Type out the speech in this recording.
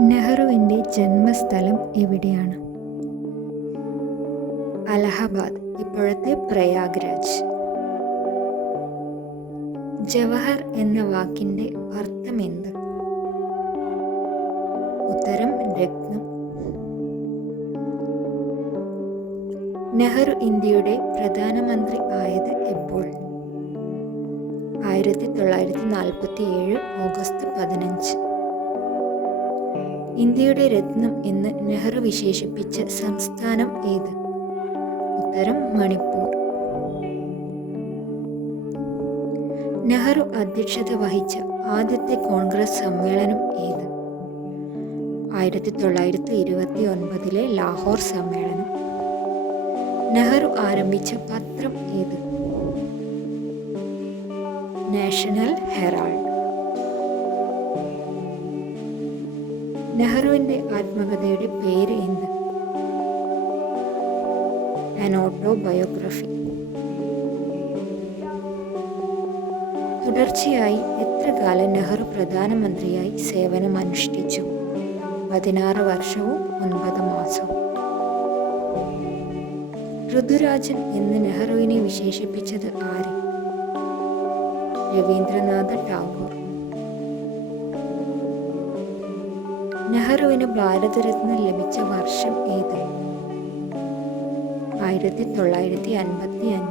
നെഹ്റുവിന്റെ ജന്മസ്ഥലം എവിടെയാണ്? അലഹബാദ് ഇപ്പോഴത്തെ പ്രയാഗ്രാജ്. ജവഹർ എന്ന വാക്കിന്റെ അർത്ഥം എന്ത് ഉത്തരം രത്നം. നെഹ്റു ഇന്ത്യയുടെ പ്രധാനമന്ത്രി ആയത് എപ്പോൾ? ആയിരത്തി തൊള്ളായിരത്തി നാൽപ്പത്തി ഏഴ് ഓഗസ്റ്റ് പതിനഞ്ച്. ഇന്ത്യയുടെ രത്നം എന്ന് നെഹ്റു വിശേഷിപ്പിച്ച സംസ്ഥാനം ഏത്? ഉത്തരം മണിപ്പൂർ. നെഹ്റു അധ്യക്ഷത വഹിച്ച ആദ്യത്തെ കോൺഗ്രസ് സമ്മേളനം ഏത്? ആയിരത്തി തൊള്ളായിരത്തി ഇരുപത്തി ഒൻപതിലെ ലാഹോർ സമ്മേളനം. നെഹ്റു ആരംഭിച്ച പത്രം ഏത്? National Herald. നെഹ്റുവിന്റെ ആത്മകഥയുടെ പേര് എന്ത്? An autobiography. തുടർച്ചയായി എത്ര കാലം നെഹ്റു പ്രധാനമന്ത്രിയായി സേവനം അനുഷ്ഠിച്ചു? പതിനാറ് വർഷവും ഒൻപത് മാസവും. ഋതുരാജൻ എന്ന് നെഹ്റുവിനെ വിശേഷിപ്പിച്ചത് ആര്? രവീന്ദ്രനാഥ ടാഗോർ. നെഹ്റുവിന് ഭാരതരത്ന ലഭിച്ച വർഷം ഏത്? ആയിരത്തി തൊള്ളായിരത്തി അൻപത്തി അഞ്ച്